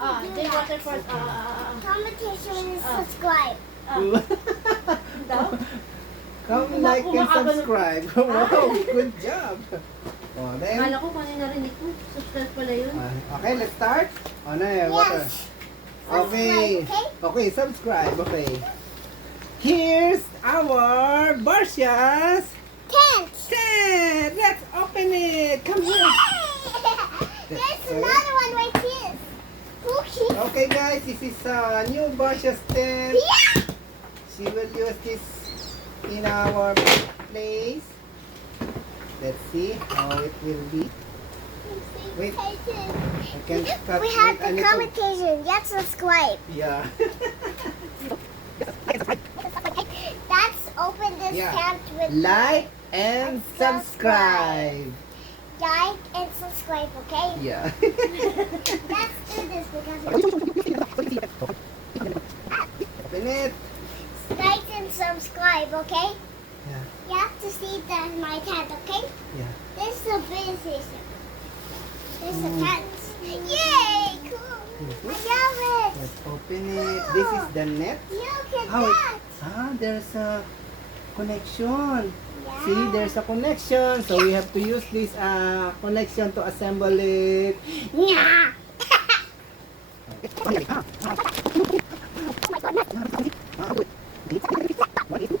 Drink water first. Commentation and subscribe. Daw? Come like and subscribe. Wow, good job. Oh, then. Akala ko kanina narinig ko. Subscribe pala yun. Okay, let's start. Oh, Nanay, water. Yes. Okay. Subscribe, Okay, subscribe. Okay. Here's our Barsha's Tent. tent. Let's open it. Come here. There's another one right here. Cookie. Okay, guys, this is a new Barsha's tent. Yeah. She will use this in our place. Let's see how it will be. Wait. I can cut We have it a the little. commentation. Yes, subscribe. Yeah. Let's open this Yeah. tent with Like and subscribe. like and subscribe, okay? Yeah. Let's do this because Open it. like and subscribe, okay? Yeah. You have to see my tent, okay? Yeah. This is a big station. This is a tent. Yay! Cool. I love it. Let's open it. This is the net. Look at How it- that. There's a connection. Yeah. See, there's a connection. So we have to use this connection to assemble it. Yeah.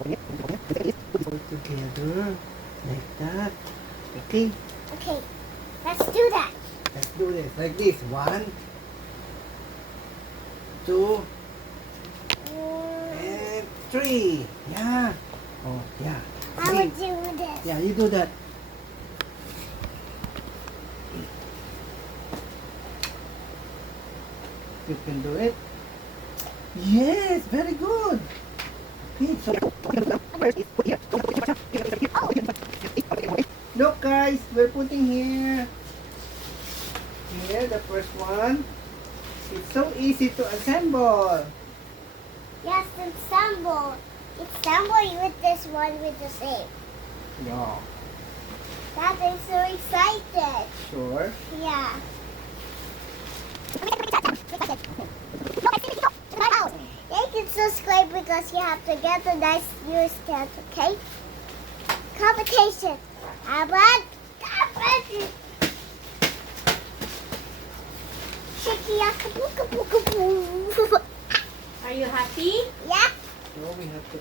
All together. Like that. Okay. Okay, let's do that. Let's do this. Like this. 1, 2, and 3. Yeah. Oh, yeah. I See? will do this. Yeah, you do that. You can do it. Yes, very good. Okay, so look guys, we're putting here. Here, the first one. It's so easy to assemble. Yes, ensemble. Ensemble with this one with the same. Yeah, That is so excited. sure. Yeah. Like and subscribe because you have to get a nice new stand, okay? Competition. How about competition? Shiki-yaka-boo-ka-boo-ka-boo. Are you happy? Yeah. So we have to.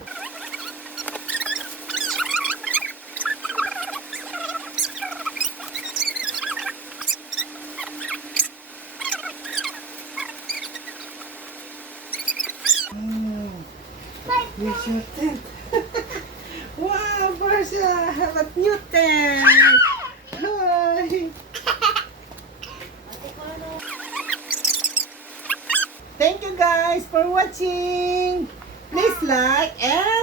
Here's your tent. Wow, Barsha, have a new tent. Hi. Thank you guys for watching. Please like and